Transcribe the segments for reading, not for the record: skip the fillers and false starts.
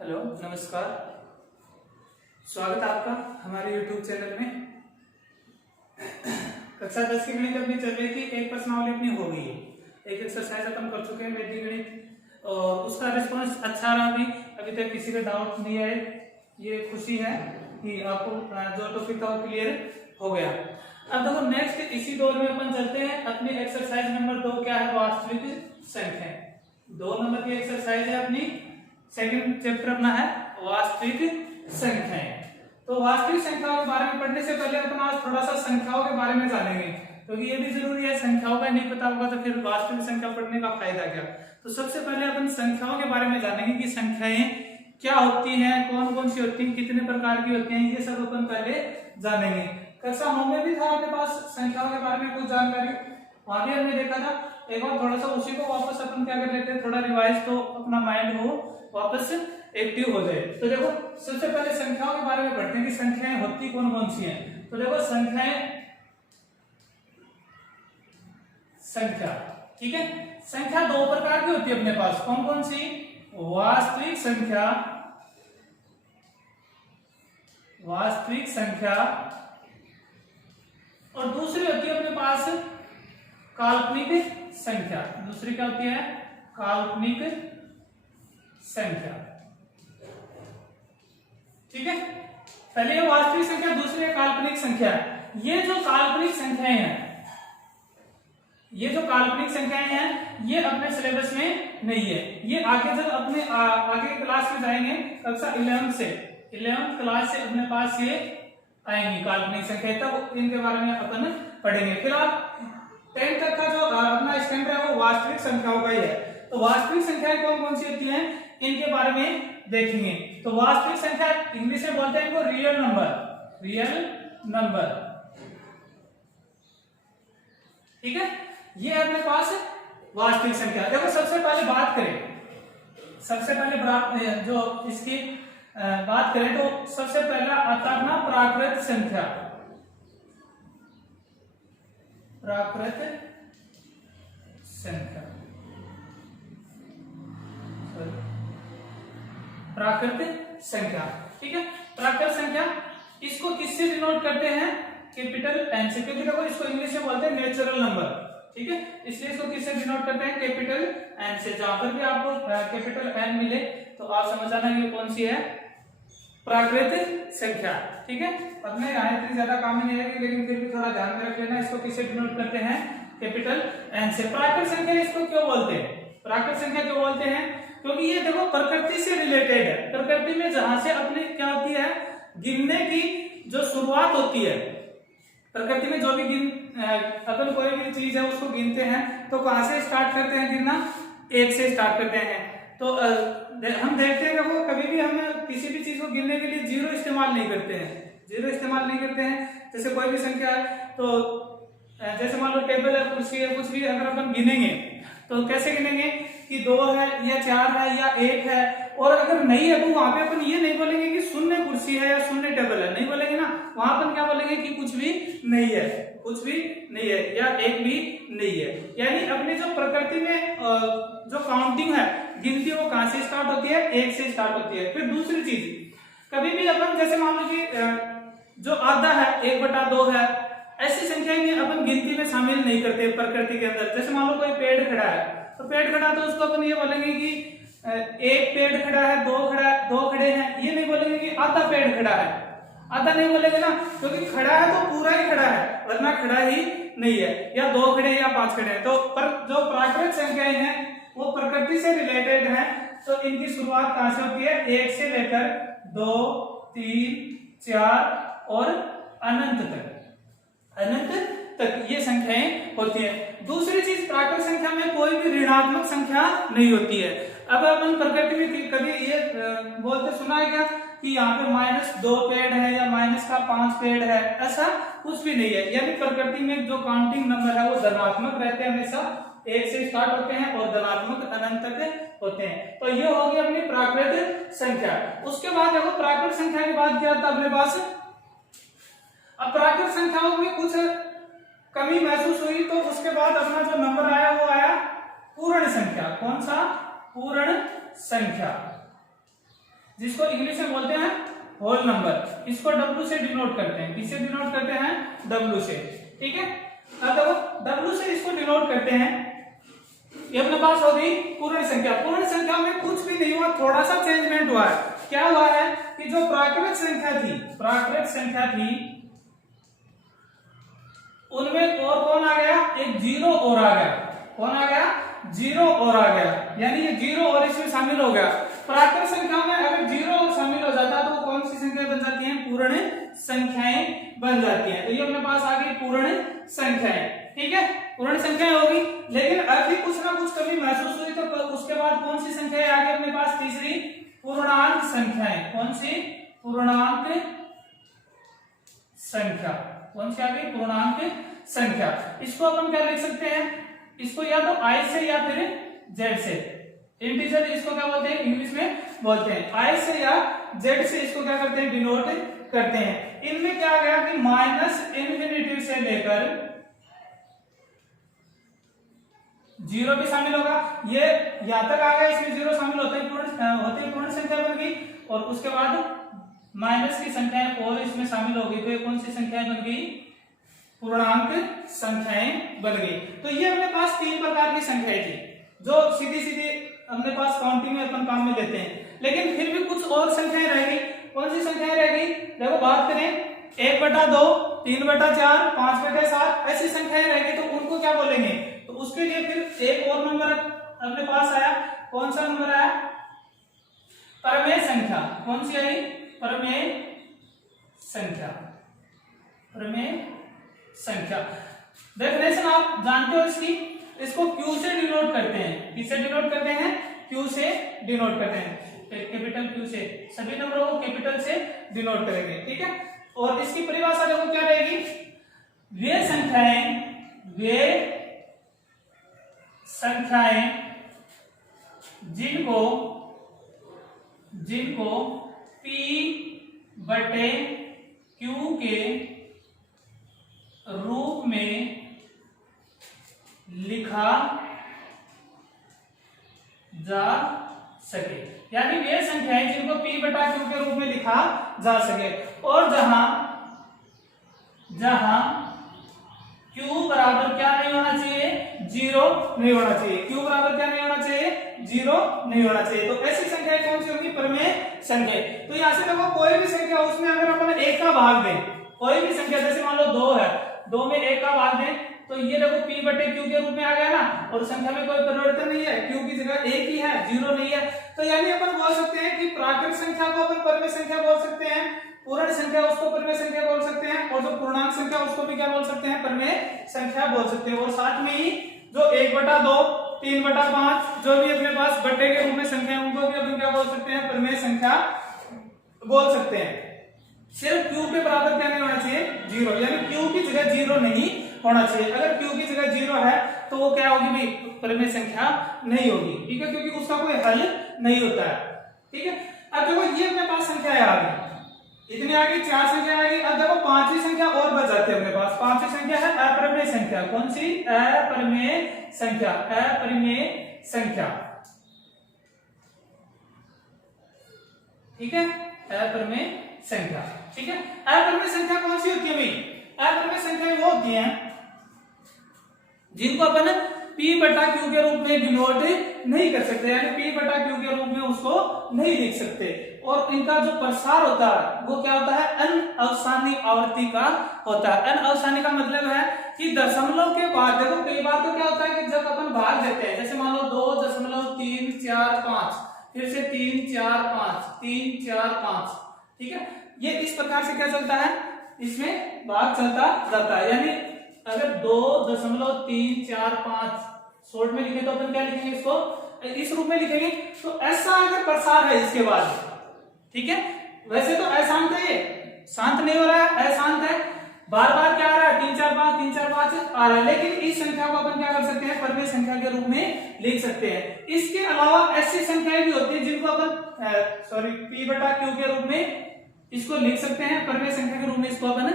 Hello नमस्कार। स्वागत है आपका हमारे YouTube चैनल में। कक्षा 10 की गणित अपनी चल रही थी, एक प्रश्नावली अपनी हो गई है, एक एक्सरसाइज खत्म कर चुके हैं वैदिक गणित और उसका रिस्पांस अच्छा रहा। अभी तक किसी का डाउट नहीं है, ये खुशी है कि आपको जो टॉपिक था वो क्लियर हो गया। अब देखो नेक्स्ट इसी दौर में अपन चलते हैं। अपनी एक्सरसाइज नंबर 2 क्या है? वास्तविक संख्या। 2 नंबर की एक्सरसाइज है अपनी, सेकंड चैप्टर अपना है वास्तविक संख्याएं। तो वास्तविक संख्याओं के बारे में पढ़ने से पहले अपन आज थोड़ा सा संख्याओं के बारे में जानेंगे, क्योंकि ये भी जरूरी है। संख्याओं का नहीं पता होगा तो फिर वास्तविक संख्या पढ़ने का फायदा क्या। तो सबसे पहले अपन संख्याओं के बारे में जानेंगे कि संख्याएं क्या होती हैं, कौन कौन सी होती हैं, कितने प्रकार की होती हैं, ये सब अपन पहले जानेंगे। कक्षा 9 में भी था आपके पास संख्याओं के बारे में कुछ जानकारी, वहां भी हमने देखा था। एक बार थोड़ा सा उसी को वापस अपन क्या कर लेते हैं, थोड़ा रिवाइज, तो अपना माइंड हो वापस एक्टिव हो जाए। तो देखो सबसे पहले संख्याओं के बारे में पढ़ते हैं कि संख्याएं होती कौन कौन सी हैं। तो देखो संख्या ठीक है। संख्या 2 प्रकार की होती है अपने पास, कौन कौन सी? वास्तविक संख्या और दूसरी होती है अपने पास काल्पनिक संख्या। दूसरी क्या होती है? काल्पनिक संख्या। ठीक है, पहले ये वास्तविक संख्या, दूसरी है काल्पनिक संख्या। ये जो काल्पनिक संख्याएं हैं, ये अपने सिलेबस में नहीं है। ये आगे जब अपने आगे की क्लास में जाएंगे, कक्षा 11th क्लास से अपने पास ये आएंगी काल्पनिक संख्या, तब इनके बारे में अपन पढ़ेंगे। फिलहाल 10th तक का जो अपना स्टैंडर्ड है वो वास्तविक संख्याओं का ही है। तो वास्तविक संख्याएं कौन कौन सी होती हैं, इनके बारे में देखेंगे। तो वास्तविक संख्या इंग्लिश में बोलते हैं इनको रियल नंबर। ठीक है, ये है अपने पास वास्तविक संख्या। देखो सबसे पहले जो इसकी बात करें तो सबसे पहला आता है अपना प्राकृत संख्या। प्राकृत संख्या ठीक है। प्राकृत संख्या इसको किससे डिनोट करते हैं? कैपिटल एन से, क्योंकि देखो इसको इंग्लिश में बोलते हैं नेचुरल नंबर। ठीक है, इसलिए इसको किससे डिनोट करते हैं? कैपिटल एन से। जहां पर भी आपको कैपिटल एन मिले तो आप समझ जाना ये कौन सी है? प्राकृत संख्या। ठीक है, अपने यहाँ इतनी ज्यादा काम नहीं है, लेकिन फिर भी थोड़ा ध्यान में रख लेना, इसको किससे डिनोट करते हैं? कैपिटल एन से। प्राकृत संख्या इसको क्यों बोलते हैं? प्राकृत संख्या क्यों बोलते हैं? क्योंकि ये देखो प्रकृति से रिलेटेड है। प्रकृति में जहां से अपने क्या होती है, गिनने की जो शुरुआत होती है, प्रकृति में जो भी अपन कोई भी चीज है उसको गिनते हैं तो कहां से स्टार्ट करते हैं गिनना? 1 से स्टार्ट करते हैं। तो हम देखते हैं देखो कभी भी हम किसी भी चीज को गिनने के लिए जीरो इस्तेमाल नहीं करते हैं। जैसे कोई भी संख्या है तो जैसे मान लो टेबल है, कुर्सी है, कुछ भी अगर अपन गिनेंगे तो कैसे गिनेंगे कि 2 है या 4 है या 1 है। और अगर नहीं है तो वहां पे अपन ये नहीं बोलेंगे कि शून्य कुर्सी है या शून्य टेबल है, नहीं बोलेंगे ना। वहां अपन क्या बोलेंगे कि कुछ भी नहीं है या एक भी नहीं है। यानी अपने जो प्रकृति में जो काउंटिंग है, गिनती, वो कहां से स्टार्ट होती है? 1 से स्टार्ट होती है। फिर दूसरी चीज, कभी भी अपन जैसे मान लो कि जो आधा है 1/2 है, ऐसी संख्याएं अपन गिनती में शामिल नहीं करते प्रकृति के अंदर। जैसे मान लो कोई पेड़ खड़ा है तो उसको अपन ये बोलेंगे कि 1 पेड़ खड़ा है, 2 खड़े हैं, ये नहीं बोलेंगे कि आधा पेड़ खड़ा है। आधा नहीं बोलेंगे ना, क्योंकि खड़ा है तो पूरा ही खड़ा है, वरना खड़ा ही नहीं है। या 2 खड़े हैं या 5 खड़े हैं। तो पर जो प्राकृतिक संख्याएं हैं वो प्रकृति से रिलेटेड हैं, तो इनकी शुरुआत कहां से होती है? 1 से लेकर 2, 3, 4 और अनंत तक ये संख्याएं होती है। दूसरी चीज, प्राकृतिक संख्या में कोई भी ऋणात्मक संख्या नहीं होती है। अब अपन प्रकृति में कभी ये बोलते सुना है क्या कि यहाँ पे -2 पेड़ है या -5 पेड़ है? ऐसा कुछ भी नहीं है। यानी प्रकृति में जो काउंटिंग नंबर है वो धनात्मक रहते हैं, हमेशा 1 से स्टार्ट होते हैं और धनात्मक अनंत तक होते हैं। तो ये हो गई अपनी प्राकृतिक संख्या। उसके बाद देखो प्राकृतिक संख्या के बाद क्या था अपने पास? अब प्राकृतिक संख्याओं में कुछ कमी महसूस हुई तो उसके बाद अपना जो नंबर आया वो आया पूर्ण संख्या। कौन सा? पूर्ण संख्या। जिसको इंग्लिश में बोलते हैं होल नंबर। इसको W से डिनोट करते हैं। किससे डिनोट करते हैं? W से। ठीक है, अब देखो W से इसको डिनोट करते हैं। ये अपने पास हो गई पूर्ण संख्या। पूर्ण संख्या में कुछ भी नहीं हुआ, थोड़ा सा चेंजमेंट हुआ है। क्या हुआ है कि जो प्राकृत संख्या थी उनमें और कौन आ गया? एक जीरो और आ गया। कौन आ गया? जीरो और आ गया, यानी ये जीरो और इसमें शामिल हो गया। प्राकृत संख्या में अगर जीरो और शामिल हो जाता है तो कौन सी संख्या बन जाती है? पूर्ण संख्याएं बन जाती हैं। तो ये अपने पास आ गई पूर्ण संख्याएं। ठीक है, पूर्ण संख्याएं होगी। लेकिन अभी कुछ ना कुछ कमी महसूस हुई, तो उसके बाद कौन सी संख्याएं आ गई अपने पास? तीसरी पूर्णांक संख्याएं। कौन सी? पूर्णांक संख्या। कौन सी आ गई? पूर्णांक संख्या। इसको अपन क्या लिख सकते हैं? इसको या तो I से या फिर Z से। इंटीजर इसको क्या बोलते हैं? इंग्लिश में बोलते हैं I से या Z से। इसको क्या करते हैं? डिनोट करते हैं। इनमें क्या आ गया कि माइनस इन्फिनिटी से लेकर जीरो भी शामिल होगा। ये यहां तक आ गया, इसमें जीरो शामिल होते ही पूर्ण संख्या बन गई। और उसके बाद माइनस की संख्याएं और इसमें शामिल हो गई, तो ये कौन सी संख्याएं बन गई? पूर्णांक संख्याएं बन गई। तो ये अपने पास तीन प्रकार की संख्याएं थी जो सीधी सीधी अपने पास काउंटिंग में अपन काम में लेते हैं। लेकिन फिर भी कुछ और संख्याएं रह गई। कौन सी संख्याएं रह गई? देखो बात करें 1/2, 3/4, 5/7 ऐसी संख्याएं रह गई, तो उनको क्या बोलेंगे? तो उसके लिए फिर एक और नंबर अपने पास आया। कौन सा नंबर आया? परमेय संख्या। कौन सी आई? परमेय संख्या। परमेय संख्या। डेफिनेशन आप जानते हो इसकी। इसको Q से डिनोट करते हैं। किससे डिनोट करते हैं? Q से डिनोट करते हैं। कैपिटल Q से। सभी नंबरों को कैपिटल से डिनोट करेंगे। ठीक है, और इसकी परिभाषा देखो क्या रहेगी? वे संख्याएं जिनको P/Q के रूप में लिखा जा सके। यानी वे संख्याएं जिनको P/Q के रूप में लिखा जा सके, और जहां Q बराबर क्या नहीं होना चाहिए? जीरो नहीं होना चाहिए। Q बराबर क्या नहीं होना चाहिए? जीरो नहीं होना चाहिए। तो ऐसी संख्याएं कौन सी होगी? परमेय संख्या। तो यहां से देखो कोई भी संख्या, उसमें अगर अपन एक का भाग दें, कोई भी संख्या, जैसे मान लो 2 है, 2 में एक का भाग दें, तो ये देखो P/Q के रूप में आ गया ना, और संख्या में कोई परिवर्तन नहीं है। Q की जगह एक ही है, जीरो नहीं है। तो यानी अपन बोल सकते हैं कि प्राकृत संख्या को अपन परमेय संख्या बोल सकते हैं, पूर्ण संख्या उसको परमेय संख्या बोल सकते हैं, और जो पूर्णांक संख्या उसको भी क्या बोल सकते हैं? परमेय संख्या बोल सकते हैं। और साथ में ही जो 1/2, 3/5 जो भी अपने पास बट्टे के रूप में संख्या है, उनको भी अपन क्या बोल सकते हैं? परमेय संख्या बोल सकते हैं। सिर्फ Q के बराबर क्या नहीं होना चाहिए? जीरो। यानी Q की जगह जीरो नहीं होना चाहिए। अगर Q की जगह जीरो है तो वो क्या होगी भाई? परमेय संख्या नहीं होगी। ठीक है, क्योंकि उसका कोई हल नहीं होता है। ठीक है, अब देखो ये अपने पास संख्या आ गई, इतनी आ गई, 4 संख्या आ गई। अब देखो पांचवी संख्या और बच जाती है अपने पास। पांचवी संख्या है अपरिमेय संख्या। कौन सी? अपरिमेय संख्या। अपरिमेय संख्या। ठीक है, अपरिमेय संख्या। ठीक है, अपरिमेय संख्या कौन सी होती है भाई? अपरिमेय संख्या वो होती है जिनको अपन P/Q के रूप में डिनोट नहीं कर सकते, यानी P/Q के रूप में उसको नहीं लिख सकते। और इनका जो प्रसार होता है वो क्या होता है? अनअवसानी आवर्ती का होता है। अनअवसानी का मतलब है कि दशमलव के बाद, देखो कई बार तो क्या होता है कि जब अपन भाग देते हैं, जैसे मान लो 2.345, फिर से 345, 345। ठीक है, ये इस प्रकार से क्या चलता है? इसमें भाग चलता जाता है। यानी अगर 2.345 शॉर्ट में लिखे तो अपन क्या लिखेंगे? इसको इस रूप में लिखेंगे। तो ऐसा अगर प्रसार है इसके बाद, ठीक है, वैसे तो अशांत है, ये शांत नहीं हो रहा है, अशांत है, बार बार क्या आ रहा है? 345, 345 आ रहा है। लेकिन इस संख्या को अपन क्या कर सकते हैं? परमेय संख्या के रूप में लिख सकते हैं। इसके अलावा ऐसी संख्याएं भी होती है जिनको अपन P/Q के रूप में इसको लिख सकते हैं, परमेय संख्या के रूप में इसको अपन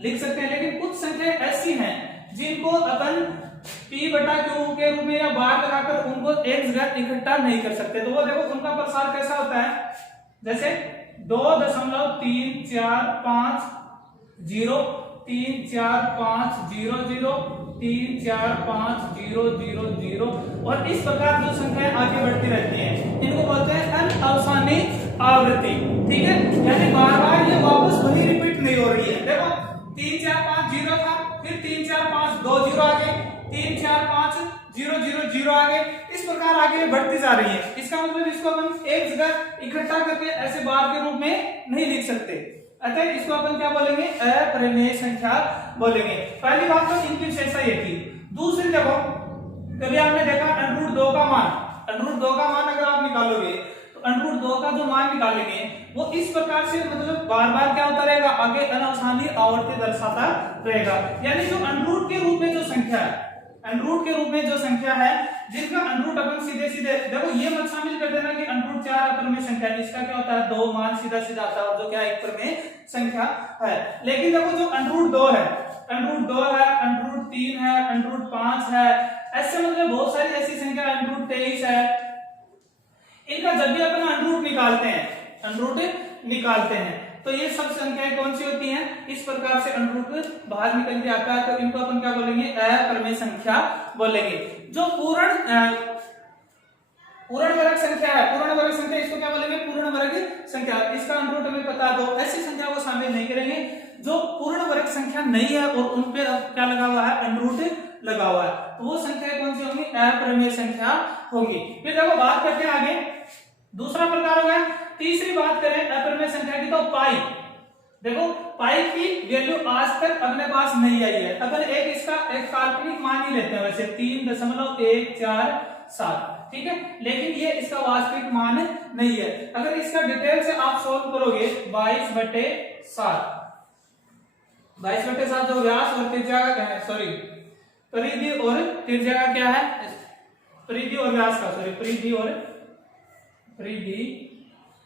लिख सकते हैं। लेकिन कुछ संख्याएं ऐसी हैं जिनको अपन P/Q के रूप में या बार लगाकर उनको एक जगह इकट्ठा नहीं कर सकते। तो वो देखो उनका प्रसार कैसा होता है? जैसे 2.345 0 34500 34500 और इस प्रकार जो संख्याएं आगे बढ़ती रहती हैं इनको बोलते हैं अनअवसानी आवृत्ति। ठीक है, यानी बार बार ये वापस वही रिपीट नहीं हो रही है। देखो 3450 था, फिर 3452 आ गए, 345000 आ गए, इस प्रकार आगे बढ़ती जा रही है। इसका मतलब इसको हम एक जगह इकट्ठा करके ऐसे बार के रूप में नहीं लिख सकते, अतः इसको अपन क्या बोलेंगे, अपरिमेय संख्या बोलेंगे। पहली बात तो इनकी विशेषता ये थी। दूसरी देखो, कभी आपने देखा √2 का मान, √2 का मान अगर आप निकालोगे तो √2 का जो मान निकालेंगे वो इस प्रकार से मतलब बार बार क्या होता रहेगा, आगे अनअवसानी आवर्ती दर्शाता रहेगा। यानी जो √, के रूप में जो संख्या है, √, के रूप में जो संख्या है जिनका √, अपन सीधे सीधे देखो ये मत शामिल कर देना कि √4 अपरिमेय संख्या है, इसका क्या होता है 2 मान सीधा सीधा आता है और जो क्या एक परिमेय संख्या है। लेकिन देखो जो √2 है, √2 है, √3 है, √5 है, ऐसे मतलब बहुत सारी ऐसी संख्या, √23 है, इनका जब भी अपन √, निकालते हैं तो ये सब संख्याएं कौन सी होती हैं, इस प्रकार से √, बाहर निकल के आता है, तो इनको अपन क्या बोलेंगे, अपरिमेय संख्या बोलेंगे। जो पूर्ण वर्ग संख्या है, पूर्ण वर्ग संख्या इसको क्या बोलेंगे, पूर्ण वर्ग संख्या, इसका √, हमें बता दो, ऐसी संख्या को शामिल नहीं करेंगे। जो पूर्ण वर्ग संख्या नहीं है और उन पे क्या लगा हुआ है, √, लगा हुआ है, तो वो संख्या कौन सी होंगी, अपरिमेय संख्या होगी। फिर देखो बात करते हैं आगे, दूसरा प्रकार हो गया। तीसरी बात करें अपरिमेय संख्या की तो पाई। देखो पाई की वैल्यू आज तक अपने पास नहीं आई है, अगर इसका एक काल्पनिक मान ही लेते हैं वैसे 3.147, ठीक है, लेकिन ये इसका वास्तविक मान नहीं है। अगर इसका डिटेल से आप सॉल्व करोगे 22/7 जो व्यास और त्रिज्या का है, सॉरी परिधि और त्रिज्या का क्या है, परिधि और व्यास का, सॉरी परिधि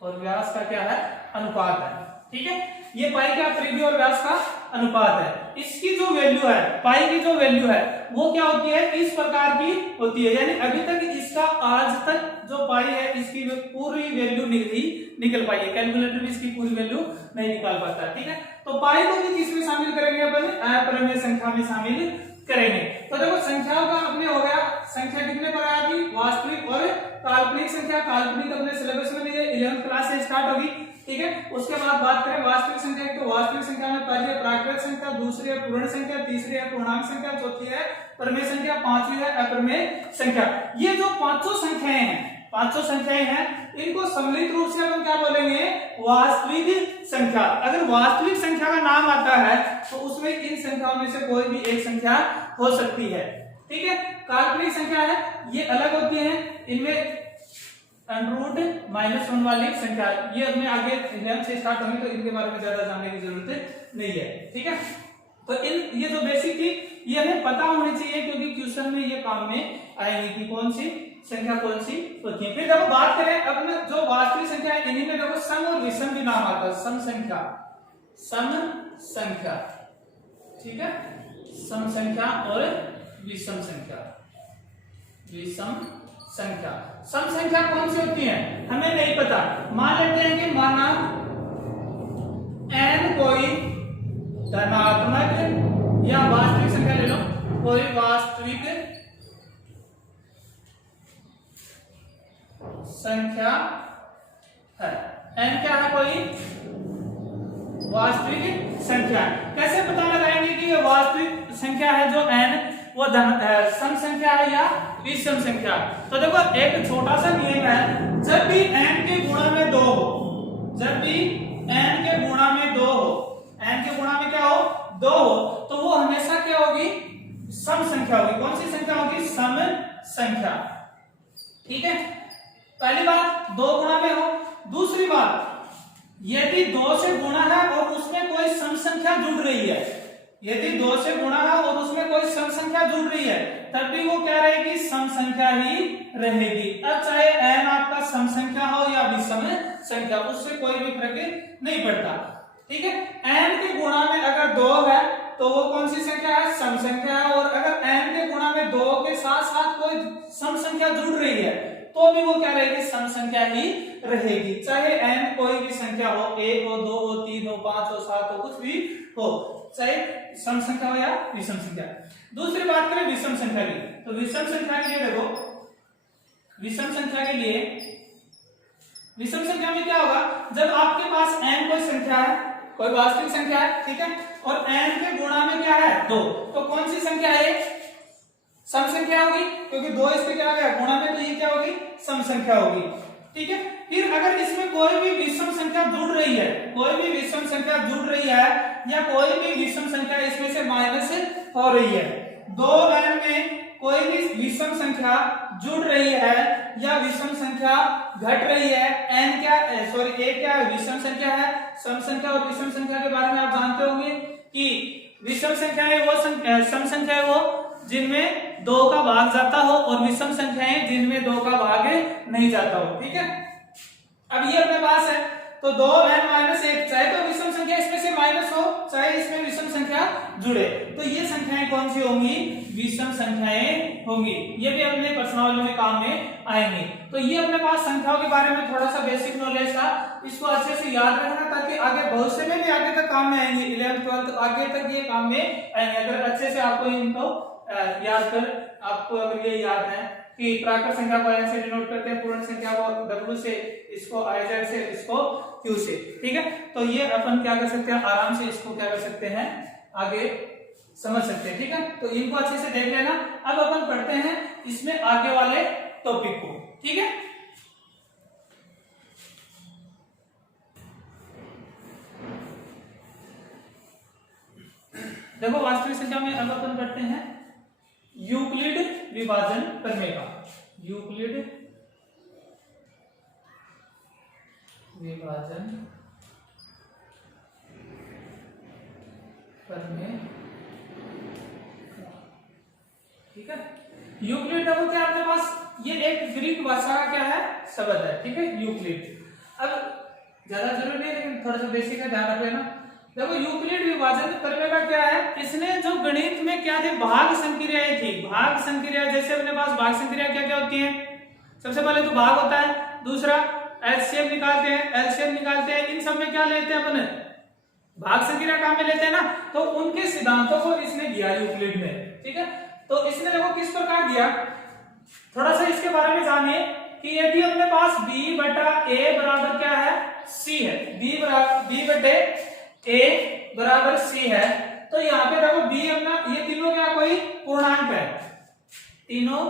और व्यास का क्या है, अनुपात है। ठीक है, ये पाई का परिधि और व्यास का अनुपात है। इसकी जो वैल्यू है, पाई की जो वैल्यू है वो क्या होती है, इस प्रकार की होती है। यानी अभी तक इसका आज तक जो पाई है इसकी पूरी वैल्यू नहीं निकल पाई है, कैलकुलेटर भी इसकी पूरी वैल्यू नहीं निकाल पाता है। ठीक है, तो पाई को भी किसमें शामिल करेंगे, अपन अपरिमेय संख्या में शामिल करेंगे। तो देखो संख्याओं का अपने हो गया, संख्या कितने पर आया थी, वास्तविक और काल्पनिक संख्या। काल्पनिक अपने सिलेबस में नहीं है, 11th क्लास से स्टार्ट होगी। ठीक है, उसके बाद बात करें वास्तविक संख्या की, तो वास्तविक संख्या में पहली है प्राकृत संख्या, दूसरी है पूर्ण संख्या, तीसरी है पूर्णांक संख्या, चौथी है परिमेय संख्या, पांचवी है अपरिमेय संख्या। ये जो पांचों संख्याएं हैं इनको सम्मिलित रूप से हम क्या बोलेंगे, वास्तविक संख्या। अगर वास्तविक संख्या का नाम आता है तो उसमें इन संख्याओं में से कोई भी एक संख्या हो सकती है। ठीक है, काल्पनिक संख्या है ये अलग होती है, इनमें √-1 वाली संख्या, ये अपने आगे 11th से स्टार्ट होंगी तो इनके बारे में ज्यादा जानने की जरूरत नहीं है। ठीक है, तो ये जो बेसिक थी ये हमें पता होनी चाहिए, क्योंकि क्वेश्चन में ये काम में आएगी कि कौन सी संख्या कौन सी होती है। फिर देखो बात करें अब जो वास्तविक संख्या है, इन्हीं में देखो सम और विषम भी नाम आता है, सम संख्या। ठीक है, सम संख्या और विषम संख्या। सम संख्या कौन सी होती है हमें नहीं पता। मान लेते हैं कि माना n कोई धनात्मक या वास्तविक संख्या ले लो, कोई वास्तविक संख्या है, n क्या है, कोई वास्तविक संख्या। कैसे पता लगाएंगे कि ये वास्तविक संख्या है जो n वो सम संख्या है या विषम संख्या। तो देखो एक छोटा सा नियम है, जब भी n के गुणा में 2 हो, n के गुणा में क्या हो, 2 हो, तो वो हमेशा क्या होगी, सम संख्या होगी। कौन सी संख्या होगी, सम संख्या। ठीक है, पहली बात 2 गुणा में हो। दूसरी बात यदि 2 से गुणा है और उसमें कोई सम संख्या जुड़ रही है, तब भी वो क्या रहेगी, सम संख्या ही रहेगी। अब चाहे n आपका सम संख्या हो या विषम संख्या, उससे कोई भी फर्क नहीं पड़ता। ठीक है, n के गुणा में अगर 2 है तो वो कौन सी संख्या है, सम संख्या है, और अगर n के गुणा में 2 के साथ साथ कोई सम संख्या जुड़ रही है तो भी वो क्या रहेगी, सम संख्या ही रहेगी, चाहे n कोई भी संख्या हो, 1 हो, 2 हो, 3 हो, 5 हो, 7 हो, कुछ भी हो, चाहे सम संख्या हो या विषम संख्या। दूसरी बात करें विषम संख्या की, तो विषम संख्या के लिए देखो, विषम संख्या के लिए, विषम संख्या में क्या होगा, जब आपके पास n कोई संख्या है, कोई वास्तविक संख्या है, ठीक है, और n के गुणा में क्या है 2, तो कौन सी संख्या है, सम संख्या होगी, क्योंकि 2 इसमें क्या आ गया गुणा में, तो ये क्या होगी, सम संख्या होगी, ठीक है। फिर अगर इसमें कोई भी विषम संख्या जुड़ रही है, कोई भी विषम संख्या जुड़ रही है, या कोई भी विषम संख्या इसमें से माइनस हो रही है, 2n में कोई भी विषम संख्या जुड़ रही है या विषम संख्या घट रही है, n क्या सॉरी a क्या है, विषम संख्या है, सम संख्या और विषम संख्या के बारे में आप जानते होंगे कि विषम संख्या है वो सम संख्या है वो जिनमें 2 का भाग जाता हो, और विषम संख्याएं जिनमें 2 का भाग नहीं जाता हो, ठीक है। अब ये अपने पास है, तो 2n-1, चाहे तो विषम संख्या इसमें से माइनस हो, चाहे इसमें विषम संख्या जुड़े, तो ये संख्याएं कौन सी होंगी, विषम संख्याएं होंगी, ये भी अपने प्रश्नावली में काम में आएंगी। तो ये अपने पास संख्याओं के बारे में थोड़ा सा बेसिक नॉलेज था, इसको अच्छे से याद रखना ताकि आगे भविष्य में भी आगे तक काम में आएंगे, 11th 12th आगे तक ये काम में आएंगे, अगर अच्छे से आपको इनको याद कर, आपको अगर ये याद है कि प्राकृत संख्या को n से डिनोट करते हैं, पूर्ण संख्या को w से, इसको iz से, इसको q से, ठीक है। तो ये अपन क्या कर सकते हैं, आराम से इसको क्या कर सकते हैं, आगे समझ सकते हैं, ठीक है। तो इनको अच्छे से देख लेना। अब अपन पढ़ते हैं इसमें आगे वाले टॉपिक को, ठीक है। देखो वास्तविक संख्या में अब अपन पढ़ते हैं यूक्लिड विभाजन प्रमेय का, यूक्लिड विभाजन प्रमेय, ठीक है। यूक्लिड देखो क्या आपके पास, ये एक ग्रीक भाषा का क्या है, शब्द है, ठीक है, यूक्लिड। अब ज्यादा जरूरी नहीं, लेकिन थोड़ा सा बेसिक है, ध्यान रख लेना। देखो यूक्लिड विभाजन प्रमेय का क्या है, इसने जो गणित में क्या थी, भाग संक्रियाएं थी, भाग संक्रिया, जैसे अपने पास भाग संक्रिया क्या क्या होती है, सबसे पहले तो भाग होता है, दूसरा एलसीएम निकालते हैं, एलसीएम निकालते हैं, इन सब में क्या लेते हैं अपन, भाग संक्रिया काम में लेते हैं ना, तो उनके सिद्धांतों को इसने दिया यूक्लिड में, ठीक है। तो इसने देखो किस प्रकार दिया, थोड़ा सा इसके बारे में जानिए कि यदि अपने पास b बटा a बराबर क्या है, c है, b बटे a बराबर c है, तो यहाँ पे देखो b अपना, ये तीनों क्या कोई पूर्णांक है, तीनों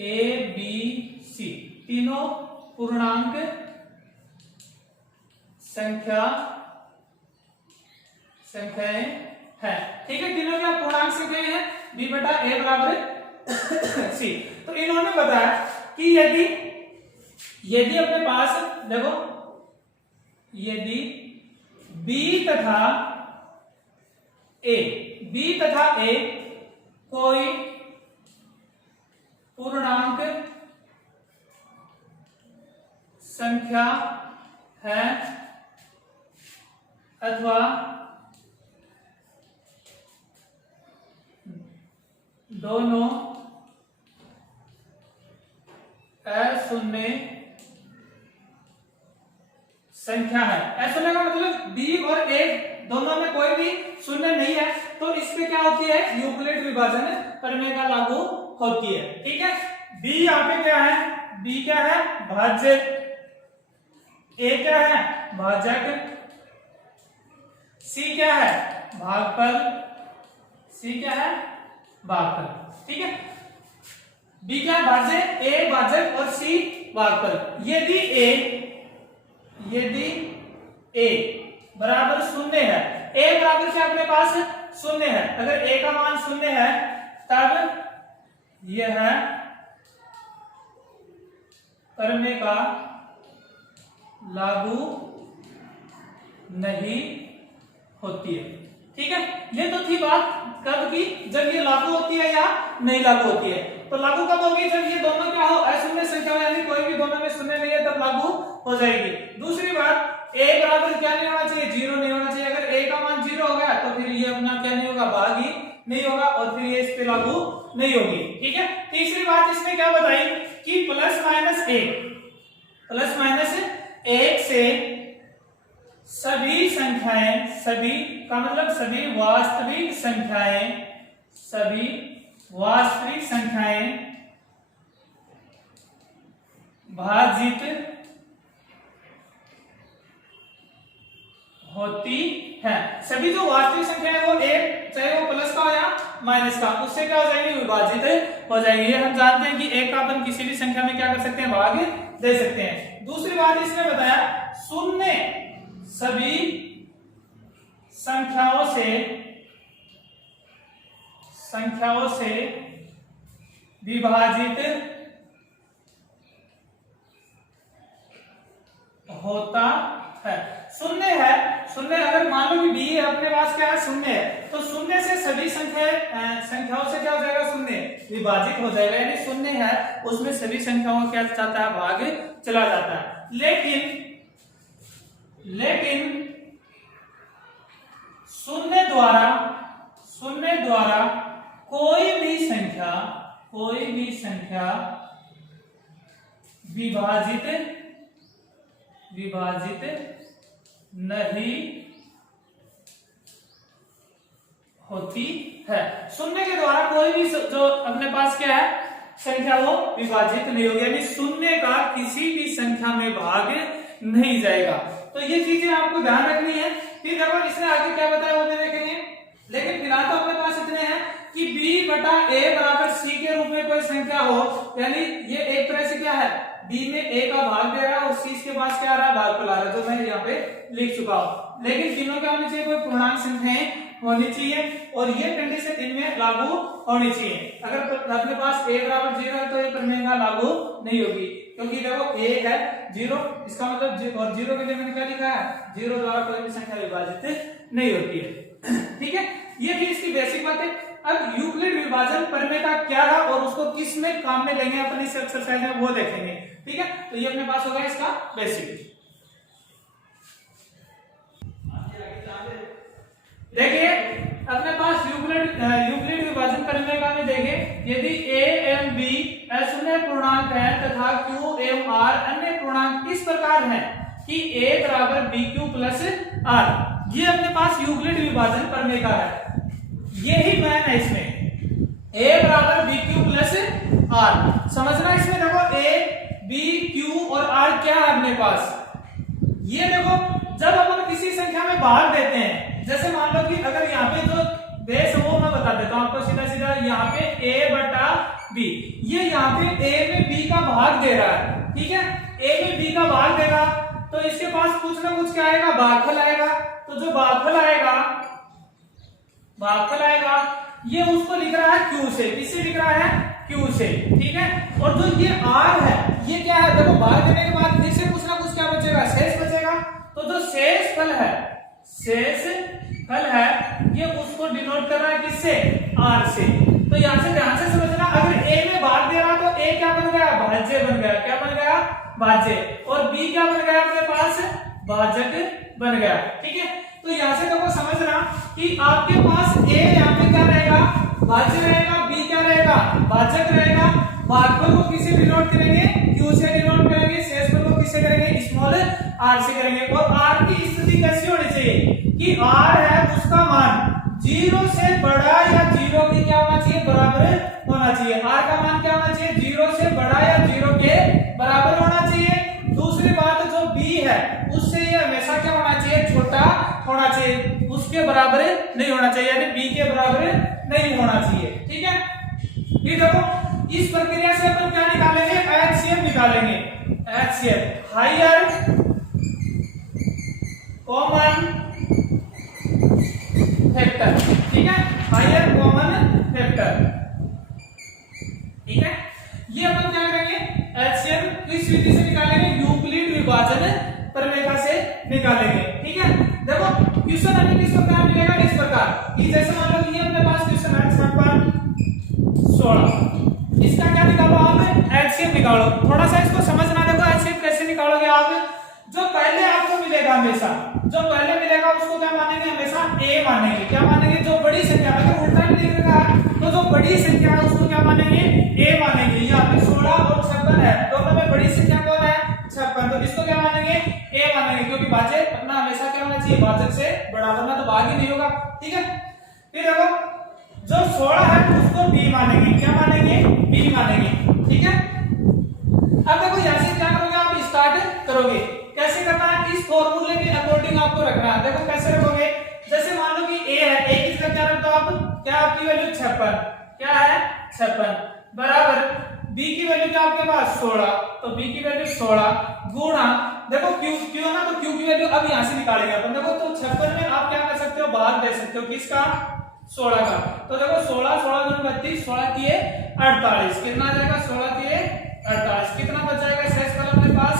a b c तीनों पूर्णांक संख्याएं है, ठीक है, तीनों क्या पूर्णांक संख्याएं हैं, b बटा a बराबर c। तो इन्होंने बताया कि यदि अपने पास देखो, यदि b तथा a कोई पूर्णांक संख्या है अथवा दोनों अशून्य संख्या है, अशून्य का मतलब b और a दोनों में कोई भी शून्य नहीं है, तो इसमें क्या होती है, यूक्लिड विभाजन प्रमेय का लागू होती है, ठीक है। b यहाँ पे क्या है, b क्या है, भाज्य, a क्या है, भाजक, c क्या है, भागफल, c क्या है, भागफल, ठीक है। b क्या है, भाज्य, a भाजक और c भागफल। यदि a बराबर शून्य है, a बराबर क्या अपने पास शून्य है, अगर a का मान शून्य है तब यह प्रमेय का लागू नहीं होती है, ठीक है। ये तो थी बात कब की, जब ये लागू होती है या नहीं लागू होती है। तो लागू कब होगी, जब ये दोनों क्या हो, अशून्य संख्या हो, यानी कोई भी दोनों में शून्य नहीं है, तब लागू हो जाएगी। दूसरी बात, a बराबर क्या नहीं होना चाहिए, 0 नहीं होना चाहिए, अगर a का मान 0 हो गया तो फिर ये अपना क्या नहीं होगा, भाग ही नहीं होगा, और फिर ये इस पे लागू नहीं होगी, ठीक है। तीसरी बात इसमें क्या बताई कि प्लस माइनस प्लस माइनस 1 से सभी संख्याएं, सभी का मतलब सभी वास्तविक संख्याएं भाजित होती है। सभी जो वास्तविक संख्या है वो एक, चाहे वो प्लस का हो या माइनस का, उससे क्या हो जाएगी, विभाजित हो जाएगी। ये हम जानते हैं कि एक का अपन किसी भी संख्या में क्या कर सकते हैं, भाग दे सकते हैं। दूसरी बात इसने बताया, शून्य सभी संख्याओं से विभाजित होता है। शून्य अगर मान लो कि डी है अपने पास, क्या है, शून्य है, तो शून्य से सभी संख्याओं से क्या हो जाएगा, शून्य विभाजित हो जाएगा। यानी शून्य है उसमें सभी संख्याओं का क्या जाता है, भाग चला जाता है। लेकिन शून्य द्वारा कोई भी संख्या विभाजित नहीं होती है। शून्य के द्वारा कोई भी जो अपने पास क्या है संख्या, वो विभाजित नहीं होगी, यानी शून्य का किसी भी संख्या में भाग नहीं जाएगा। तो ये चीजें आपको ध्यान रखनी है। फिर देखो इसने आगे क्या बताया वो भी देखेंगे, लेकिन फिलहाल तो अपने पास इतने हैं कि b बटा a बराबर c के रूप में कोई संख्या हो, यानी ये एक तरह से क्या है, b में a का भाग दे रहा है और c के पास क्या आ रहा है, भाग ला रहा है, जो मैं यहाँ पे लिख चुका हूँ। लेकिन तीनों क्या होनी चाहिए, कोई पूर्णांक संख्याएं होनी चाहिए और ये कंडीशन इनमें लागू होनी चाहिए। अगर अपने पास a बराबर 0 है तो ये प्रमेय लागू नहीं होगी, क्योंकि देखो a है 0, इसका मतलब और 0 के लिए मैंने क्या लिखा है, 0 द्वारा कोई भी संख्या विभाजित नहीं होती है। ठीक है, ये थी इसकी बेसिक बातें। अब यूक्लिड विभाजन प्रमेय का क्या है और उसको किस में काम में लेंगे अपन इस एक्सरसाइज में, वो देखेंगे। ठीक है, तो ये अपने पास होगा इसका बेसिक। देखिए अपने पास यूक्लिड विभाजन प्रमेय का में देखें, यदि a एवं b शून्य पूर्णांक है तथा q एवं r अन्य पूर्णांक इस प्रकार हैं कि a बराबर bq प्लस r, ये अपने पास यूक्लिड विभाजन प्रमेय का है। यही मैन है इसमें, a बराबर bq प्लस r। समझना इसमें देखो a b q और r क्या है अपने पास, ये देखो जब अपन किसी संख्या में भाग देते हैं, जैसे मान लो कि अगर यहाँ पे जो बेस है वो मैं बता देता हूँ आपको सीधा सीधा, यहाँ पे a बटा b, ये यहाँ पे a में b का भाग दे रहा है। ठीक है, a में b का भाग देगा तो इसके पास कुछ ना कुछ क्या आएगा, भागफल आएगा। तो जो भागफल आएगा ये उसको लिख रहा है q से, किससे लिख रहा है, q से। ठीक है, और जो ये r है ये क्या है, देखो भाग देने के बाद इससे कुछ ना कुछ क्या बचेगा, शेष बचेगा। तो जो शेष फल है ये उसको डिनोट कर रहा है किससे, r से। तो यहां से ध्यान से समझना, अगर a में भाग दे रहा तो a क्या बन गया, भाज्य बन गया। क्या बन गया, भाज्य। और b क्या बन गया अपने पास, भाजक बन गया। ठीक है, तो यहां से देखो समझना कि आपके पास a यहाँ पे क्या रहेगा, भाज्य रहेगा, b क्या रहेगा, भाजक रहेगा। भागफल को किससे डिनोट करेंगे, q से डिनोट करेंगे, शेषफल को किससे करेंगे, स्मॉल r से करेंगे। और r की स्थिति कैसी होनी चाहिए कि r है उसका मान 0 से बड़ा या 0 के क्या होना चाहिए, बराबर होना चाहिए। r का मान क्या होना चाहिए, 0 से बड़ा या 0 के बराबर होना चाहिए। दूसरी बात जो b है उससे ये हमेशा क्या होना चाहिए, छोटा होना चाहिए, उसके बराबर नहीं होना चाहिए, यानी b के बराबर नहीं होना चाहिए। ठीक है, ये देखो इस प्रक्रिया से अपन क्या निकालेंगे, HCF निकालेंगे। HCF higher common factor. ठीक है, हायर कॉमन फैक्टर। ठीक है, ये अपन क्या करेंगे, HCF किस विधि से निकालेंगे, यूक्लिड विभाजन प्रमेय से निकालेंगे। ठीक है, देखो क्वेश्चन हमें किस प्रकार मिलेगा, इस प्रकार कि जैसे मान लो ये अपने पास क्वेश्चन है संख्या 16, इसका क्या निकालो आप, HCF निकालो। थोड़ा सा इसको समझना, देखो HCF कैसे निकालोगे आप, जो पहले आपको मिलेगा हमेशा, जो पहले मिलेगा उसको क्या मानेंगे, हमेशा a मानेंगे। क्या मानेंगे, जो बड़ी संख्या, अगर उल्टा भी लिख रखा है तो जो बड़ी संख्या है उसको क्या मानेंगे, a मानेंगे। यहाँ पे 16 और 56 है, दोनों में बड़ी नहीं होगा। ठीक है, फिर देखो जो 16 है उसको बी मानेंगे, क्या मानेंगे, बी मानेंगे। ठीक है, अब देखो यहां से क्या करोगे आप, स्टार्ट करोगे। कैसे करना है, इस फॉर्मूले के अकॉर्डिंग आपको रखना है। देखो कैसे रखोगे, जैसे मान लो कि ए है, ए किसका क्या रख दो आप, क्या आपकी वैल्यू 56, क्या है 56, बराबर बी की वैल्यू क्या आपके पास 16, तो बी की वैल्यू 16 गुणा, देखो क्यू, क्यू है ना, तो क्यू की वैल्यू अब यहां से निकालेंगे अपन। देखो तो 56 में आप क्या कर सकते हो, भाग दे सकते हो, किसका, 16 का। तो देखो 16 16 गुना 32, 16 किए 48, कितना आ जाएगा, 16 किए 48, कितना बच जाएगा शेष फल अपने पास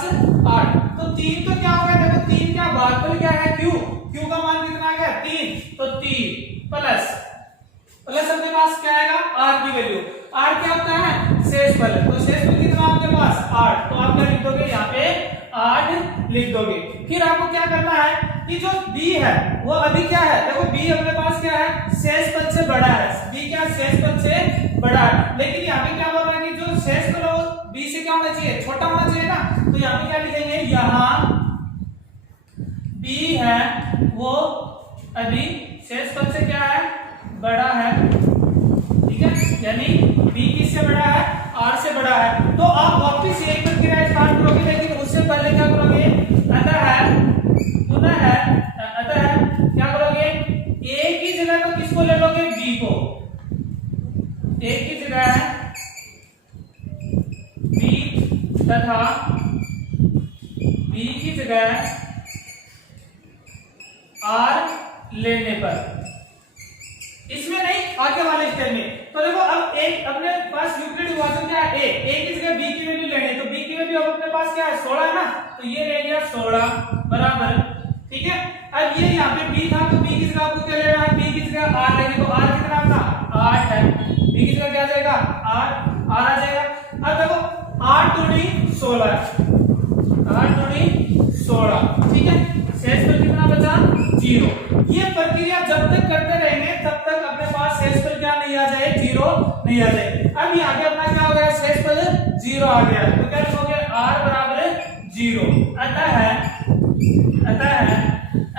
8। तो 3 तो क्या हो गया, देखो 3 क्या भागफल क्या है, क्यू, क्यू का मान कितना आ गया 3, तो 3 प्लस अपने पास क्या आएगा, आर की वैल्यू, आर क्या होता है शेष फल, तो शेष फल कितना आपके पास 8, तो आप क्या लिख दोगे यहाँ पे 8 लिख दोगे। फिर आपको क्या करना है कि जो b है वो अभी क्या है, देखो b अपने पास क्या है, शेष पद से बड़ा है, b क्या शेष पद से बड़ा है, लेकिन यहाँ पे क्या बोल रहा है कि जो शेष पद है b से क्या होना चाहिए, छोटा होना चाहिए ना, तो यहाँ पे क्या लिखेंगे, यहाँ b है वो अभी शेष पद से क्या है, बड़ा है। ठीक है, यानी b किससे बड़ा है, r से बड़ा है। तो आप वापस एक प्रक्रिया स्टार्ट करोगे, लेकिन उससे पहले क्या करोगे, अतः क्या करोगे, a की जगह तो किसको ले लोगे, b को, a की जगह b तथा b की जगह r लेने पर, इसमें नहीं आगे वाले स्टेप में। तो देखो अब एक अपने पास यूक्लिड विभाजन क्या है, ए की जगह बी की वैल्यू लेनी है, तो बी की वैल्यू अब अपने पास क्या है 16 है ना, तो ये ले लिया 16 बराबर। ठीक है, अब ये यहाँ पे बी था, तो बी की जगह आपको क्या लेना है, बी की जगह आर लेंगे, तो आर कितना था 8 है, बी की जगह क्या आ जाएगा आर आ जाएगा। अब देखो 8 दूनी 16, 8 दूनी 16, ठीक है, शेष पर कितना बचा 0। ये प्रक्रिया जब तक करते रहेंगे तब तक अपने पास शेष पर क्या नहीं आ जाए, 0 नहीं आ जाए। अब यहाँ पे अपना क्या हो गया, शेष पर 0 आ गया, तो क्या लिखोगे r बराबर 0। अतः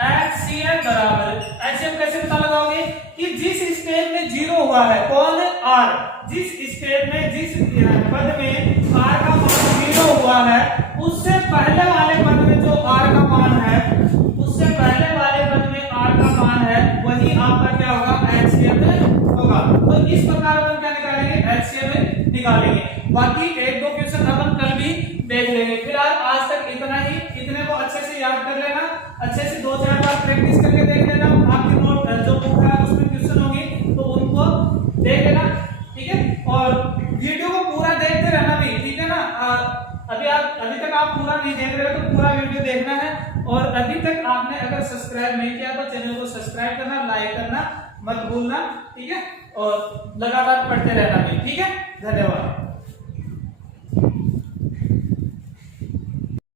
HCF बराबर, HCF कैसे पता लगाओगे कि जिस स्टेप में 0 हुआ है, कौन r, जिस स्टेप में जिस पद में r का मान 0 हुआ है, उससे पहले वाले पद में जो r का मान है, उससे पहले वाले पद में r का मान है, वही आपका क्या होगा, HCF होगा। तो इस प्रकार अपन क्या निकालेंगे, HCF निकालेंगे। बाकी एक दो क्वेश्चन अपन कल भी देख लेंगे। फिलहाल आज तक इतना ही, इतने को अच्छे से याद कर लेना, अच्छे से 2-4 बार प्रैक्टिस करके देख लेना। आपकी नोट जो बुक है उसमें क्वेश्चन होंगे तो उनको देख लेना। ठीक है, और वीडियो को पूरा देखते रहना भी, ठीक है ना। अभी तक आप पूरा नहीं देख रहे हो तो पूरा वीडियो देखना है, और अभी तक आपने अगर सब्सक्राइब नहीं किया तो चैनल को सब्सक्राइब करना, लाइक करना मत भूलना। ठीक है, और लगातार पढ़ते रहना भी। ठीक है, धन्यवाद।